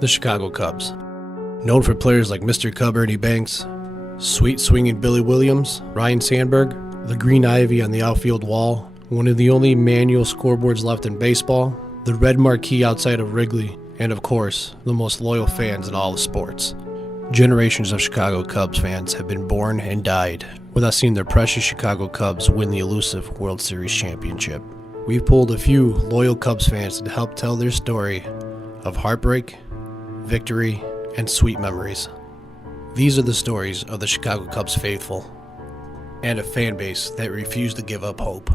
The Chicago Cubs. Known for players like Mr. Cub Ernie Banks, sweet swinging Billy Williams, Ryan Sandberg, the green ivy on the outfield wall, one of the only manual scoreboards left in baseball, the red marquee outside of Wrigley, and of course, the most loyal fans in all of sports. Generations of Chicago Cubs fans have been born and died without seeing their precious Chicago Cubs win the elusive World Series championship. We've pulled a few loyal Cubs fans to help tell their story of heartbreak, victory, and sweet memories. These are the stories of the Chicago Cubs faithful and a fan base that refused to give up hope.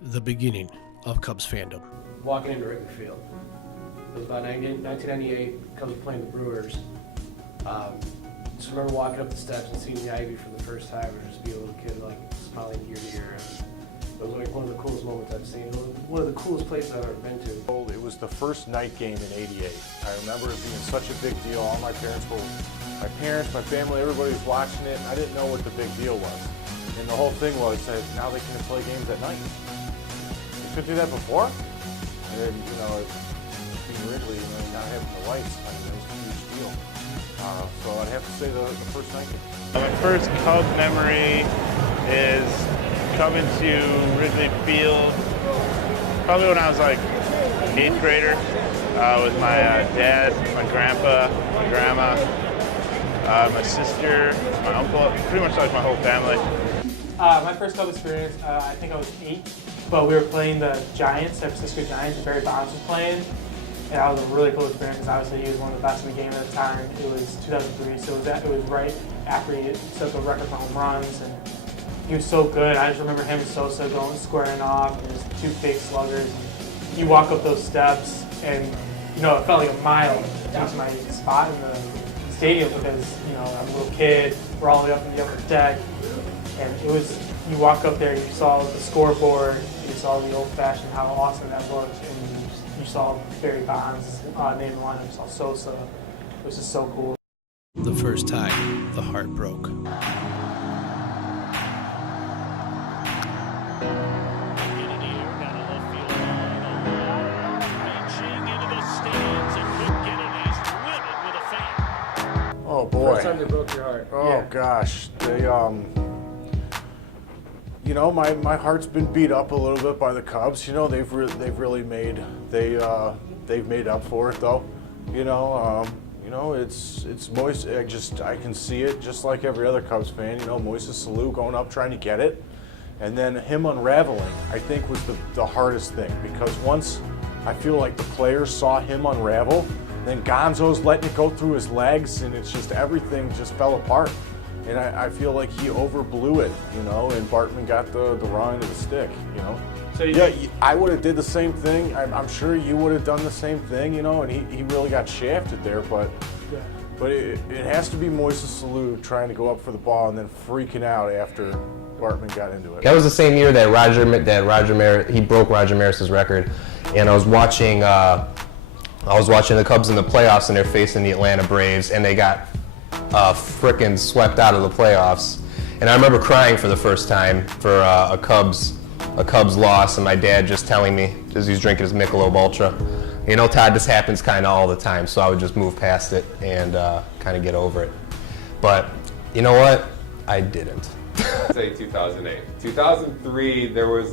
The beginning of Cubs fandom. Walking into Wrigley Field. It was about 1998, Cubs were playing the Brewers. Just remember walking up the steps and seeing the ivy for the first time and just be a little kid like smiling ear to ear. It was like one of the coolest moments I've seen. It was one of the coolest places I've ever been to. It was the first night game in '88. I remember it being such a big deal. All my parents, my family, everybody was watching it. I didn't know what the big deal was. And the whole thing was that now they can play games at night. They couldn't do that before. And then, being Wrigley, not having the lights, it was a huge deal. So I'd have to say the first night game. My first Cub memory is coming to Wrigley Field probably when I was like 8th grader with my dad, my grandpa, my grandma, my sister, my uncle, pretty much like my whole family. My first Cub experience, I think I was 8, but we were playing the Giants, San Francisco Giants, and Barry Bonds was playing. And that was a really cool experience because obviously he was one of the best in the game at the time. It was 2003, so it was right after he set the record for home runs, and he was so good. I just remember him and Sosa squaring off, and his two big sluggers. And you walk up those steps, and it felt like a mile to my spot in the stadium because I'm a little kid. We're all the way up in the upper deck, and it was. You walk up there, and you saw the scoreboard, you saw the old-fashioned how awesome that looked, and you saw Barry Bonds name the lineup, you saw Sosa. It was just so cool. The first time the heart broke. Oh boy. First time they broke your heart. Oh yeah. Gosh. They my heart's been beat up a little bit by the Cubs. They've really made they've made up for it though. It's Moises. I can see it just like every other Cubs fan. Moises Alou going up trying to get it, and then him unraveling. I think was the hardest thing because once I feel like the players saw him unravel, then Gonzo's letting it go through his legs, and it's just everything just fell apart. And I feel like he overblew it, and Bartman got the raw end of the stick, So I would have did the same thing. I'm sure you would have done the same thing, and he really got shafted there, but it has to be Moises Alou trying to go up for the ball and then freaking out after Bartman got into it. That was the same year that Roger Maris, he broke Roger Maris's record, and I was watching the Cubs in the playoffs, and they're facing the Atlanta Braves, and they got frickin' swept out of the playoffs. And I remember crying for the first time for a Cubs loss, and my dad just telling me, as he's drinking his Michelob Ultra, Todd, this happens kind of all the time, so I would just move past it and kind of get over it. But you know what? I didn't. Say 2008. 2003, there was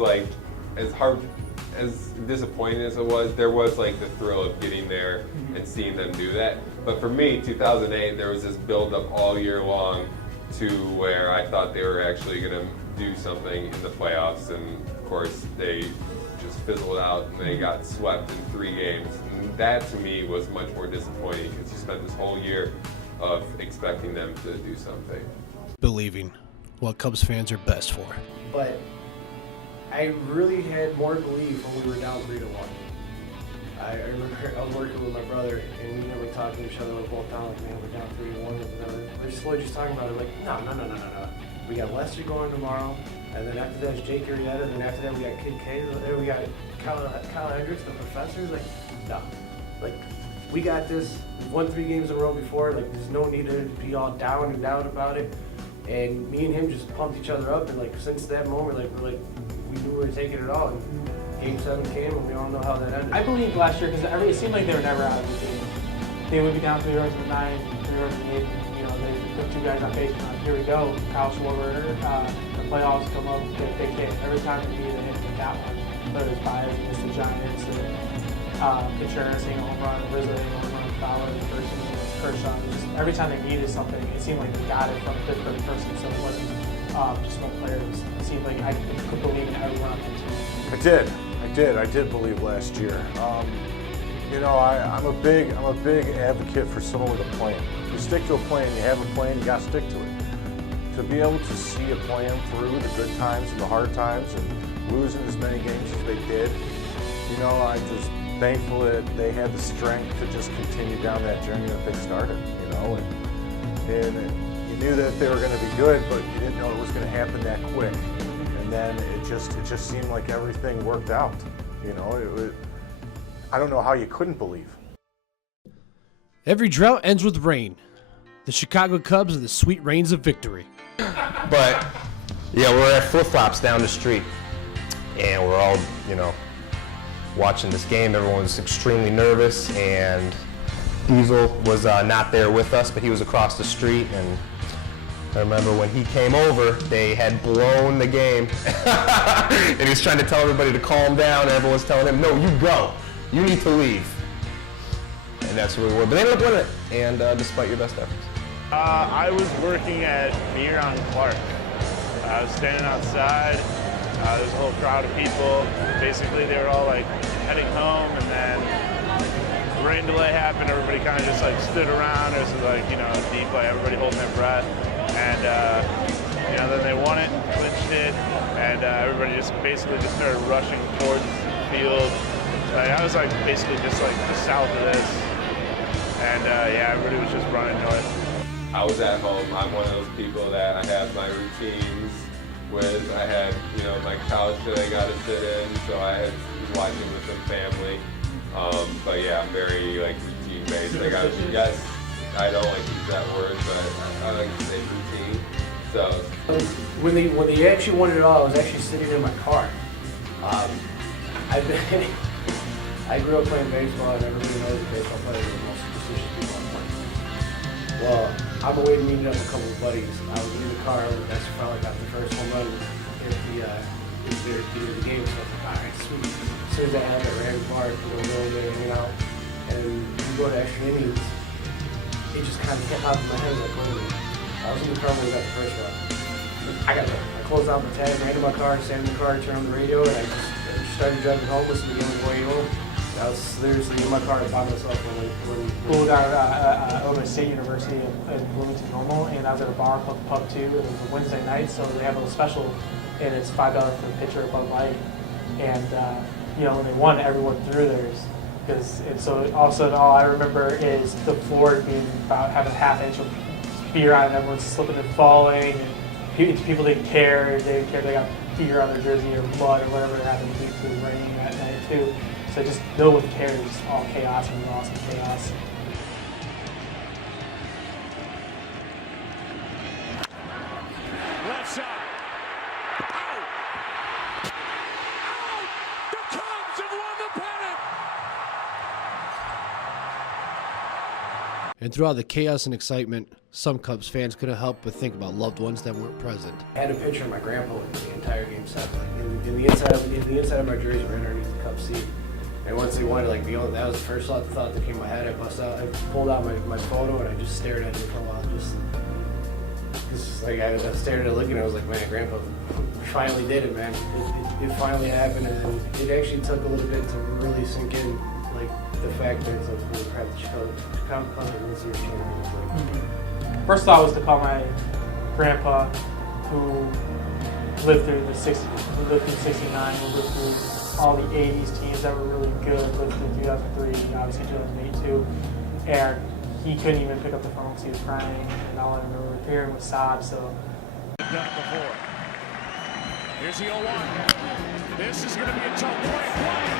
as disappointing as it was, there was the thrill of getting there and seeing them do that. But for me, 2008, there was this build-up all year long to where I thought they were actually going to do something in the playoffs, and of course they just fizzled out and they got swept in 3 games. And that to me was much more disappointing because you spent this whole year of expecting them to do something. Believing what Cubs fans are best for. But I really had more belief when we were down 3-1. I remember I was working with my brother, and we were talking to each other both down, man, we're down 3-1. And we're slowly just talking about it, no. We got Lester going tomorrow, and then after that is Jake Arrieta, and then after that we got Kid K, then we got Kyle Hendricks, the professors. No. We got this. We've won 3 games in a row before. There's no need to be all down and out about it. And me and him just pumped each other up, and since that moment, we knew we were taking it all. And Game 7 came, and we all know how that ended. I believe last year because it seemed like they were never out of the game. They would be down 3 runs to 9, 3 runs to 8. You know, they put 2 guys on base. And like, here we go, Kyle Schwarber. The playoffs come up, they can't. Every time they need it, they got one. Whether it's Baez against the Giants, or Contreras hitting a home run, Rizzo hitting a home run, Fowler in person, Kershaw. Just every time they needed something, it seemed like they got it from a different person. So it wasn't just one player. It seemed like I could believe in everyone on the team. I did believe last year. You know, I'm a big advocate for someone with a plan. If you stick to a plan, you have a plan, you got to stick to it. To be able to see a plan through the good times and the hard times and losing as many games as they did, you know, I'm just thankful that they had the strength to just continue down that journey that they started, you know, and you knew that they were going to be good, but you didn't know it was going to happen that quick. And then it just seemed like everything worked out, you know. I don't know how you couldn't believe. Every drought ends with rain. The Chicago Cubs are the sweet rains of victory. But yeah, we're at Flip Flops down the street, and we're all, you know, watching this game. Everyone's extremely nervous, and Diesel was not there with us, but he was across the street. And I remember when he came over, they had blown the game, and he was trying to tell everybody to calm down, and everyone was telling him, "No, you go. You need to leave." And that's where we were. But they ended up winning it, and despite your best efforts. I was working at Beer on Clark. I was standing outside. There was a whole crowd of people. Basically, they were all like heading home, and then the rain delay happened. Everybody kind of just like stood around. It was like, you know, deep, like everybody holding their breath. And you know, then they won it, clinched it, and everybody just basically just started rushing towards the field. Like, I was like basically just like just south of this, and yeah, everybody was just running north. I was at home. I'm one of those people that I have my routines with. I had, you know, my couch that I got to sit in, so I was watching with some family. But yeah, I'm very like routine based. Like I don't like to use that word, but I like to say routine. So when they actually won it all, I was actually sitting in my car. I grew up playing baseball. I never really knows a baseball player was the most superstitious people on planet. Well, I'm away to meet up with a couple of buddies. I was in the car. That's probably got the first home run at the game. So I was like, all right, sweet. As soon as I had it, ran the bar, go over there, hang out, and we go to extra innings. It just kind of hit out of my head like, wait a minute. I was in the car when we got the first run. I closed out the tag, ran to my car, sat in the car, turned on the radio, and I just started driving home, listening to the game on the way home. I was seriously in my car by myself when Cool down at Illinois State University in Bloomington Normal, and I was at a bar called the Pub 2. It was a Wednesday night, so they have a little special, and it's $5 for a pitcher of Bud Light. And you know, when they won, everyone threw theirs. And so all of a sudden, all I remember is the floor being about having a half inch of beer on it, and everyone's slipping and falling, and people didn't care. They didn't care if they got beer on their jersey or blood or whatever it happened to be. It was raining that night too. So just no one cares. All chaos and awesome chaos. Left side. Out. Out. The Cubs have won the pennant. And throughout the chaos and excitement, some Cubs fans couldn't help but think about loved ones that weren't present. I had a picture of my grandpa the entire game 7. In the inside of my jersey, right underneath the Cubs seat. And once they wanted, like, beyond, that was the first thought that came in my head. I pulled out my photo and I just stared at it for a while. Just like I stared at it, looking, and I was like, man, Grandpa finally did it, man. It finally happened, and it actually took a little bit to really sink in, like the fact that it's like, holy crap, the Chicago Cubs are World Series champions. Like, First thought was to call my grandpa, who lived through the 60s, who lived through 69, who lived through all the 80s teams that were really good, lived through 2003, obviously 2008 too, and he couldn't even pick up the phone because he was crying, and all I remember hearing was sobs. So Done it before. Here's the 0-1. This is going to be a tough play.